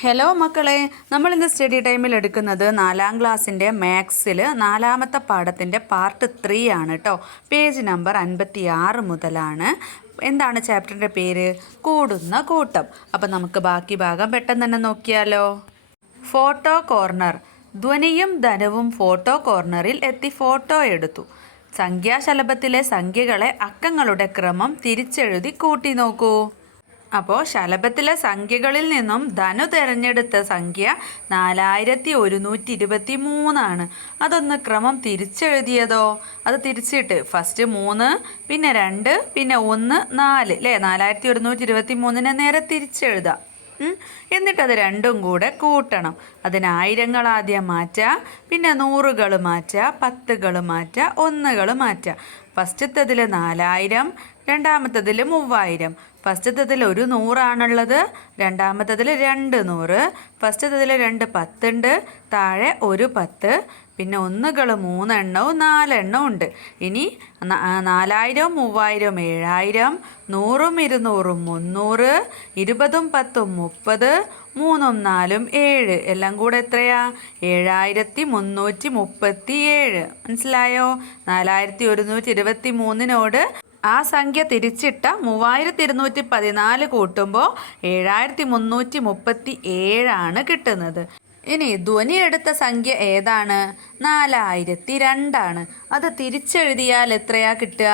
Hello മക്കളെ, നമ്മൾ ഇന്ന് സ്റ്റഡി ടൈമിൽ എടുക്കുന്നത് 4ാം ക്ലാസ്സിൻ്റെ മാത്സിൽ 4ാമത്തെ പാഠത്തിൻ്റെ പാർട്ട് 3 ആണ് കേട്ടോ. പേജ് നമ്പർ 56 മുതലാണ്. എന്താണ് ചാപ്റ്ററിൻ്റെ പേര്? കൂടുന്ന കൂട്ടം. അപ്പം നമുക്ക് ബാക്കി ഭാഗം പെട്ടെന്ന് തന്നെ നോക്കിയാലോ. Photo corner. ധ്വനിയും ധനവും ഫോട്ടോ കോർണറിൽ എത്തി ഫോട്ടോ എടുത്തു. സംഖ്യാശലഭത്തിലെ സംഖ്യകളെ അക്കങ്ങളുടെ ക്രമം തിരിച്ചെഴുതി കൂട്ടി നോക്കൂ. അപ്പോൾ ശലഭത്തിലെ സംഖ്യകളിൽ നിന്നും ധനു തിരഞ്ഞെടുത്ത സംഖ്യ 4123 അതൊന്ന് ക്രമം തിരിച്ചെഴുതിയതോ? അത് തിരിച്ചിട്ട് ഫസ്റ്റ് 3, പിന്നെ 2, പിന്നെ 1, 4 അല്ലേ? 4123 നേരെ തിരിച്ചെഴുതാം. എന്നിട്ടത് രണ്ടും കൂടെ കൂട്ടണം. അതിന് ആയിരങ്ങൾ ആദ്യം മാറ്റുക, പിന്നെ 100കൾ മാറ്റുക, 10കൾ മാറ്റുക, 1കൾ മാറ്റുക. ഫസ്റ്റത്തതിൽ 4000, രണ്ടാമത്തതിൽ 3000. ഫസ്റ്റത്തതിൽ 100 രണ്ടാമത്തതിൽ 200. ഫസ്റ്റത്തതിൽ 2 10 ഉണ്ട്, താഴെ 1 10, പിന്നെ 1കൾ 3 എണ്ണവും 4 എണ്ണവും ഉണ്ട്. ഇനി 4000, 3000, 7000, 100, 200, 300, 20, 10, 30, 3, 4, 7. എല്ലാം കൂടെ എത്രയാ? 7337. മനസ്സിലായോ? 4123 ആ സംഖ്യ തിരിച്ചിട്ട 3214 കൂട്ടുമ്പോൾ 7337 കിട്ടുന്നത്. ഇനി ധ്വനി എടുത്ത സംഖ്യ ഏതാണ്? 4002. അത് തിരിച്ചെഴുതിയാൽ എത്രയാ കിട്ടുക?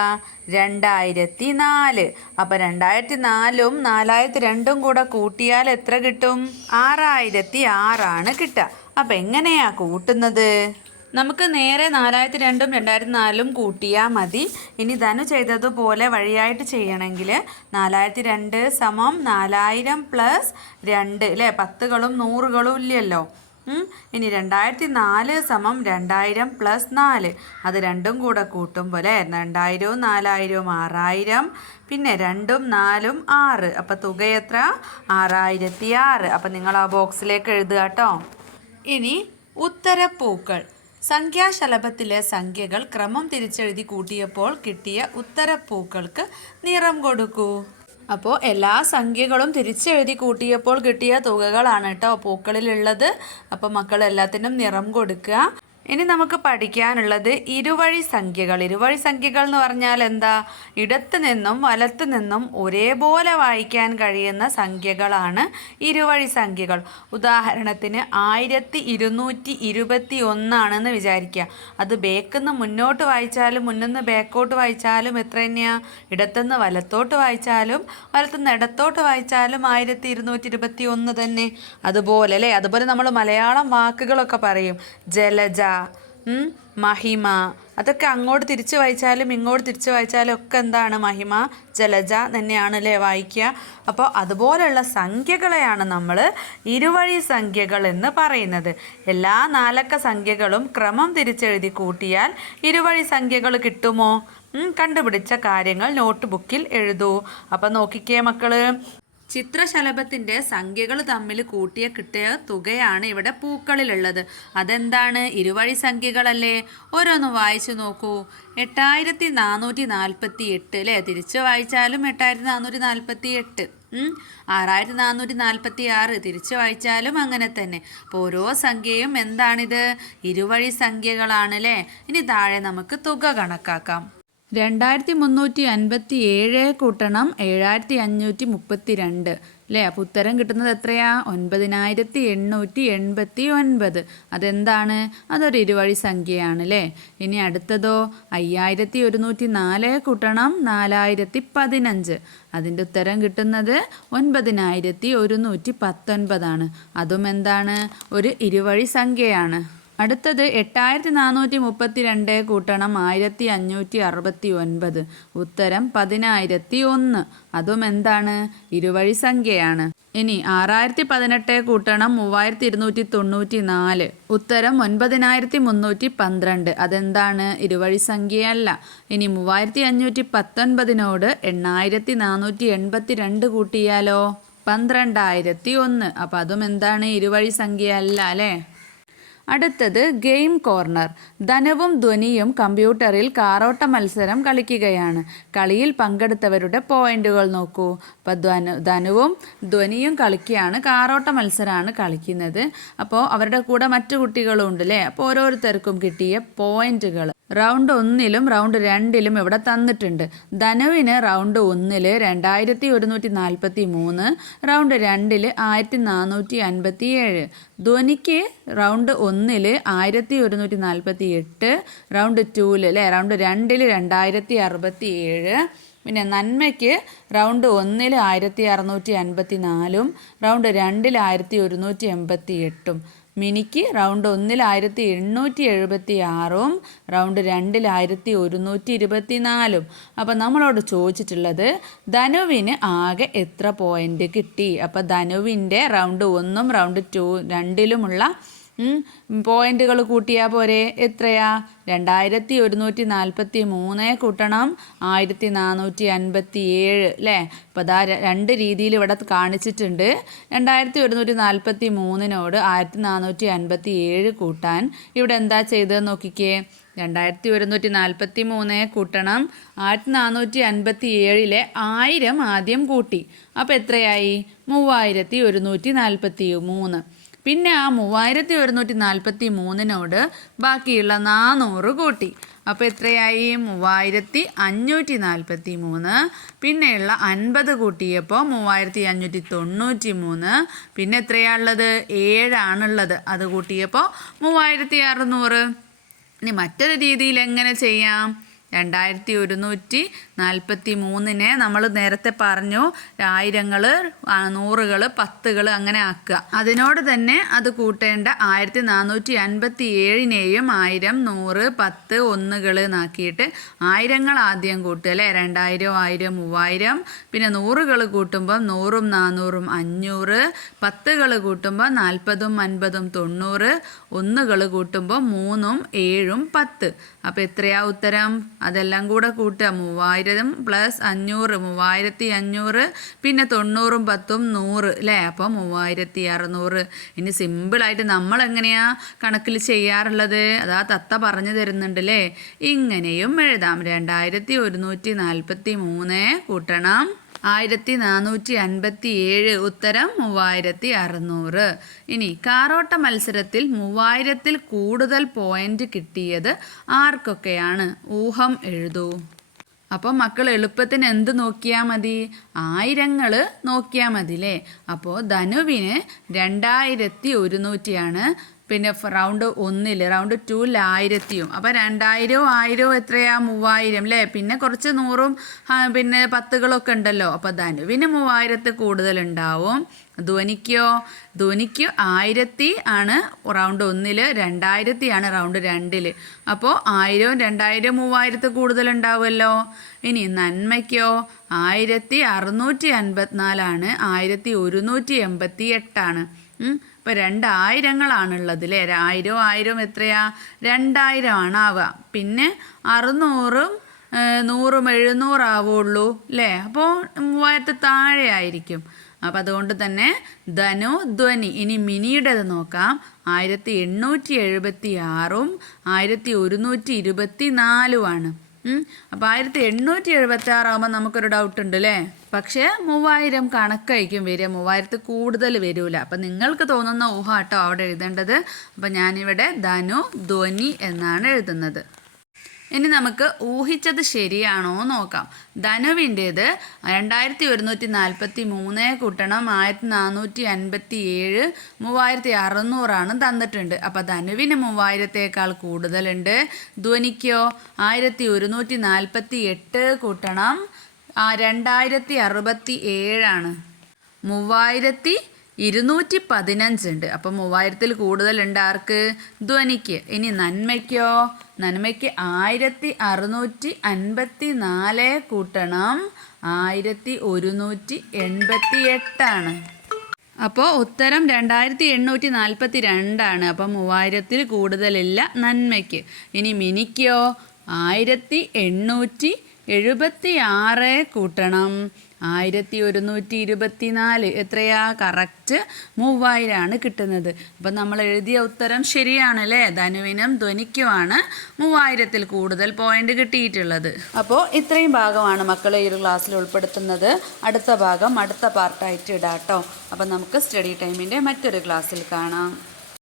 2004. അപ്പോൾ 2004ഉം 4002ഉം കൂടെ കൂട്ടിയാൽ എത്ര കിട്ടും? 6006 കിട്ടുക. അപ്പം എങ്ങനെയാ കൂട്ടുന്നത്? നമുക്ക് നേരെ 4002ഉം 2004ഉം കൂട്ടിയാൽ മതി. ഇനി ധനു ചെയ്തതുപോലെ വഴിയായിട്ട് ചെയ്യണമെങ്കിൽ 4002 സമം 4000 പ്ലസ് 2 അല്ലേ? 10കളും 100കളും ഇല്ലല്ലോ. ഇനി 2004 സമം 2000 പ്ലസ് 4. അത് രണ്ടും കൂടെ കൂട്ടുമ്പോൾ 2000ഉം 4000ഉം 6000, പിന്നെ 2ഉം 4ഉം 6. അപ്പം തുക എത്ര? 6006. അപ്പം നിങ്ങൾ ആ ബോക്സിലേക്ക് എഴുതുക കേട്ടോ. ഇനി ഉത്തരപ്പൂക്കൾ. സംഖ്യാശലഭത്തിലെ സംഖ്യകൾ ക്രമം തിരിച്ചെഴുതി കൂട്ടിയപ്പോൾ കിട്ടിയ ഉത്തരപ്പൂക്കൾക്ക് നിറം കൊടുക്കൂ. അപ്പോൾ എല്ലാ സംഖ്യകളും തിരിച്ചെഴുതി കൂട്ടിയപ്പോൾ കിട്ടിയ തുകകളാണ് കേട്ടോ പൂക്കളിലുള്ളത്. അപ്പോൾ മക്കൾ എല്ലാത്തിനും നിറം കൊടുക്കുക. ഇനി നമുക്ക് പഠിക്കാനുള്ളത് ഇരുവഴി സംഖ്യകൾ. ഇരുവഴി സംഖ്യകൾ എന്ന് പറഞ്ഞാൽ എന്താ? ഇടത്ത് നിന്നും വലത്ത് നിന്നും ഒരേപോലെ വായിക്കാൻ കഴിയുന്ന സംഖ്യകളാണ് ഇരുവഴി സംഖ്യകൾ. ഉദാഹരണത്തിന് 1221 വിചാരിക്കുക. അത് ബേക്കിന്ന് മുന്നോട്ട് വായിച്ചാലും മുന്നിന്ന് ബാക്കോട്ട് വായിച്ചാലും എത്ര തന്നെയാണ്? ഇടത്തുനിന്ന് വലത്തോട്ട് വായിച്ചാലും വലത്തുനിന്ന് ഇടത്തോട്ട് വായിച്ചാലും 1221 തന്നെ. അതുപോലെ അല്ലേ? അതുപോലെ നമ്മൾ മലയാളം വാക്കുകളൊക്കെ പറയും. ജലജ, മഹിമ, അതൊക്കെ അങ്ങോട്ട് തിരിച്ച് വായിച്ചാലും ഇങ്ങോട്ട് തിരിച്ച് വായിച്ചാലും ഒക്കെ എന്താണ്? മഹിമ, ജലജ തന്നെയാണ് അല്ലേ വായിക്കുക. അപ്പോൾ അതുപോലെയുള്ള സംഖ്യകളെയാണ് നമ്മൾ ഇരുവഴി സംഖ്യകൾ എന്ന് പറയുന്നത്. എല്ലാ 4 സംഖ്യകളും ക്രമം തിരിച്ചെഴുതി കൂട്ടിയാൽ ഇരുവഴി സംഖ്യകൾ കിട്ടുമോ? കണ്ടുപിടിച്ച കാര്യങ്ങൾ നോട്ട് ബുക്കിൽ എഴുതൂ. അപ്പം നോക്കിക്കേ മക്കള്, ചിത്രശലഭത്തിൻ്റെ സംഖ്യകൾ തമ്മിൽ കൂട്ടിയ കിട്ടിയ തുകയാണ് ഇവിടെ പൂക്കളിലുള്ളത്. അതെന്താണ്? ഇരുവഴി സംഖ്യകളല്ലേ? ഓരോന്ന് വായിച്ചു നോക്കൂ. 8448 അല്ലേ? തിരിച്ച് വായിച്ചാലും 8448. 6446 തിരിച്ച് വായിച്ചാലും അങ്ങനെ തന്നെ. അപ്പോൾ ഓരോ സംഖ്യയും എന്താണിത്? ഇരുവഴി സംഖ്യകളാണ് അല്ലേ? ഇനി താഴെ നമുക്ക് തുക കണക്കാക്കാം. 2357 കൂട്ടണം 7532 അല്ലേ? അപ്പോൾ ഉത്തരം കിട്ടുന്നത് എത്രയാ? 9889. അതെന്താണ്? അതൊരു ഇരുവഴി സംഖ്യയാണ് അല്ലേ? ഇനി അടുത്തതോ 5104 കൂട്ടണം 4015. അതിൻ്റെ ഉത്തരം കിട്ടുന്നത് 9119. അതും എന്താണ്? ഒരു ഇരുവഴി സംഖ്യയാണ്. അടുത്തത് 8432 കൂട്ടണം 1569. ഉത്തരം 10001. അതും എന്താണ്? ഇരുവഴി സംഖ്യയാണ്. ഇനി 6018 കൂട്ടണം 3294. ഉത്തരം 9312. അതെന്താണ്? ഇരുവഴി സംഖ്യയല്ല. ഇനി 3519നോട് 8482 കൂട്ടിയാലോ? 12001. അപ്പം അതും എന്താണ്? ഇരുവഴി സംഖ്യയല്ല അല്ലേ? അടുത്തത് ഗെയിം കോർണർ. ധനുവും ധ്വനിയും കമ്പ്യൂട്ടറിൽ കാറോട്ട മത്സരം കളിക്കുകയാണ്. കളിയിൽ പങ്കെടുത്തവരുടെ പോയിന്റുകൾ നോക്കൂ. അപ്പോൾ ധനുവും ധ്വനിയും കളിക്കുകയാണ്, കാറോട്ട മത്സരമാണ് കളിക്കുന്നത്. അപ്പോൾ അവരുടെ കൂടെ മറ്റു കുട്ടികളും ഉണ്ട് അല്ലേ. അപ്പോൾ ഓരോരുത്തർക്കും കിട്ടിയ പോയിന്റുകൾ റൗണ്ട് 1ലും റൗണ്ട് 2ലും ഇവിടെ തന്നിട്ടുണ്ട്. ധനുവിന് റൗണ്ട് 1ൽ 2143, റൗണ്ട് 2ൽ 1457. ധ്വനിക്ക് റൗണ്ട് 1ൽ 1148, റൗണ്ട് 2ൽ അല്ലേ റൗണ്ട് 2ൽ 2067. പിന്നെ നന്മയ്ക്ക് റൗണ്ട് 1ൽ 1654, റൗണ്ട് 2ൽ 1188. മിനിക്ക് റൗണ്ട് 1ൽ 1876, റൗണ്ട് 2ൽ 1124. അപ്പം നമ്മളോട് ചോദിച്ചിട്ടുള്ളത് ധനുവിന് ആകെ എത്ര പോയിന്റ് കിട്ടി. അപ്പം ധനുവിൻ്റെ റൗണ്ട് 1ഉം റൗണ്ട് 2ലുമുള്ള പോയിന്റുകൾ കൂട്ടിയാൽ പോരെ. എത്രയാ? 2143 കൂട്ടണം 1457 അല്ലേ. അപ്പോൾ അതാ 2 രീതിയിൽ ഇവിടെ കാണിച്ചിട്ടുണ്ട്. 2143നോട് 1457 കൂട്ടാൻ ഇവിടെ എന്താ ചെയ്തതെന്ന് നോക്കിക്കേ. 2143 കൂട്ടണം 1457ലെ 1000 ആദ്യം കൂട്ടി. അപ്പോൾ എത്രയായി? 3143. പിന്നെ ആ 3143നോട് ബാക്കിയുള്ള 400 കൂട്ടി. അപ്പോൾ എത്രയായി? 3543. പിന്നെയുള്ള 50 കൂട്ടിയപ്പോൾ 3593. പിന്നെ എത്രയാണുള്ളത്? 7 ആണുള്ളത്. അത് കൂട്ടിയപ്പോൾ 3600. ഇനി മറ്റൊരു രീതിയിൽ എങ്ങനെ ചെയ്യാം? 2143നെ നമ്മൾ നേരത്തെ പറഞ്ഞു ആയിരങ്ങൾ, നൂറുകൾ, പത്തുകൾ അങ്ങനെ ആക്കുക. അതിനോട് തന്നെ അത് കൂട്ടേണ്ട 1457നെയും 1000, 100, 10, 1കൾ എന്നാക്കിയിട്ട് ആയിരങ്ങൾ ആദ്യം കൂട്ടുക അല്ലേ. 2000, 1000, 3000. പിന്നെ നൂറുകൾ കൂട്ടുമ്പം 100ഉം 400ഉം 500. 10കൾ കൂട്ടുമ്പോൾ 40ഉം 50ഉം 90. 1കൾ കൂട്ടുമ്പോൾ 3ഉം 7ഉം 10. അപ്പോൾ എത്രയാ ഉത്തരം? അതെല്ലാം കൂടെ കൂട്ടുക. 3000 + 500, 3500. പിന്നെ 90ഉം 10ഉം 100 അല്ലേ. അപ്പോൾ 3600. ഇനി സിമ്പിളായിട്ട് നമ്മൾ എങ്ങനെയാണ് കണക്കിൽ ചെയ്യാറുള്ളത്? അതാ തത്ത പറഞ്ഞു തരുന്നുണ്ട് അല്ലേ. ഇങ്ങനെയും എഴുതാം. 2143 കൂട്ടണം 1457. ഉത്തരം 3600. ഇനി കാറോട്ട മത്സരത്തിൽ 3000ൽ കൂടുതൽ പോയിന്റ് കിട്ടിയത് ആർക്കൊക്കെയാണ്? ഊഹം എഴുതൂ. അപ്പോൾ മക്കൾ എളുപ്പത്തിന് എന്ത് നോക്കിയാൽ മതി? ആയിരങ്ങൾ നോക്കിയാൽ മതി അല്ലേ. അപ്പോൾ ധനുവിന് 2100 പിന്നെ റൗണ്ട് 1ൽ, റൗണ്ട് 2ൽ 1000. അപ്പോൾ 2000ഉം 1000ഉം എത്രയാ? 3000 അല്ലേ. പിന്നെ കുറച്ച് 100ഉം പിന്നെ 10കളൊക്കെ ഉണ്ടല്ലോ. അപ്പോൾ ധനുവിന് 3000ൽ കൂടുതലുണ്ടാവും. ധ്വനിക്കോ? ധ്വനിക്ക് 1000 ആണ് റൗണ്ട് 1ൽ, 2000 ആണ് റൗണ്ട് 2ൽ. അപ്പോൾ 1000ഉം 2000ഉം 3000ൽ കൂടുതലുണ്ടാവുമല്ലോ. ഇനി നന്മയ്ക്കോ? 1654 1188. ഇപ്പോൾ 2000ങ്ങളാണുള്ളത് അല്ലേ. 1000ഉം 1000ഉം എത്രയാ? 2000 ആണ് ആവുക. പിന്നെ 600ഉം 100ഉം 700 ആവുള്ളൂ അല്ലേ. അപ്പോൾ 3000 താഴെ ആയിരിക്കും. അപ്പം അതുകൊണ്ട് തന്നെ ധനു, ധ്വനി. ഇനി മിനിയുടേത് നോക്കാം. 1876ഉം 1124 അപ്പോൾ 1876 ആകുമ്പോൾ നമുക്കൊരു ഡൗട്ട് ഉണ്ട് അല്ലേ. പക്ഷേ 3000 കണക്കായിരിക്കും വരിക. 3000ൽ കൂടുതൽ വരില്ല. അപ്പം നിങ്ങൾക്ക് തോന്നുന്ന ഊഹാട്ടോ അവിടെ എഴുതേണ്ടത്. അപ്പം ഞാനിവിടെ ധനു, ധ്വനി എന്നാണ് എഴുതുന്നത്. ഇനി നമുക്ക് ഊഹിച്ചത് ശരിയാണോ നോക്കാം. ധനുവിൻ്റേത് 2143 കൂട്ടണം 1457, 3600 തന്നിട്ടുണ്ട്. അപ്പോൾ ധനുവിന് 3000ത്തേക്കാൾ കൂടുതലുണ്ട്. ധ്വനിക്കോ? 1148 കൂട്ടണം 2067. 3215 ഉണ്ട്. അപ്പം 3000ൽ കൂടുതലുണ്ട് ആർക്ക്? ധ്വനിക്ക്. ഇനി നന്മയ്ക്കോ? നന്മയ്ക്ക് 1654 കൂട്ടണം 1188. അപ്പോൾ ഉത്തരം 2842. അപ്പം 3000ൽ കൂടുതലില്ല നന്മയ്ക്ക്. ഇനി മിനിക്കോ? 1876 കൂട്ടണം 1124 എത്രയാ? കറക്റ്റ് 3000 കിട്ടുന്നത്. അപ്പം നമ്മൾ എഴുതിയ ഉത്തരം ശരിയാണല്ലേ? ധനുവിനും ധ്വനിക്കുമാണ് 3000-ൽ കൂടുതൽ പോയിന്റ് കിട്ടിയിട്ടുള്ളത്. അപ്പോൾ ഇത്രയും ഭാഗമാണ് മക്കളെ ഈ ഒരു ക്ലാസ്സിൽ ഉൾപ്പെടുത്തുന്നത്. അടുത്ത ഭാഗം അടുത്ത പാർട്ടായിട്ട് ഇടാം കേട്ടോ. അപ്പം നമുക്ക് സ്റ്റഡി ടൈമിൻ്റെ മറ്റൊരു ക്ലാസ്സിൽ കാണാം.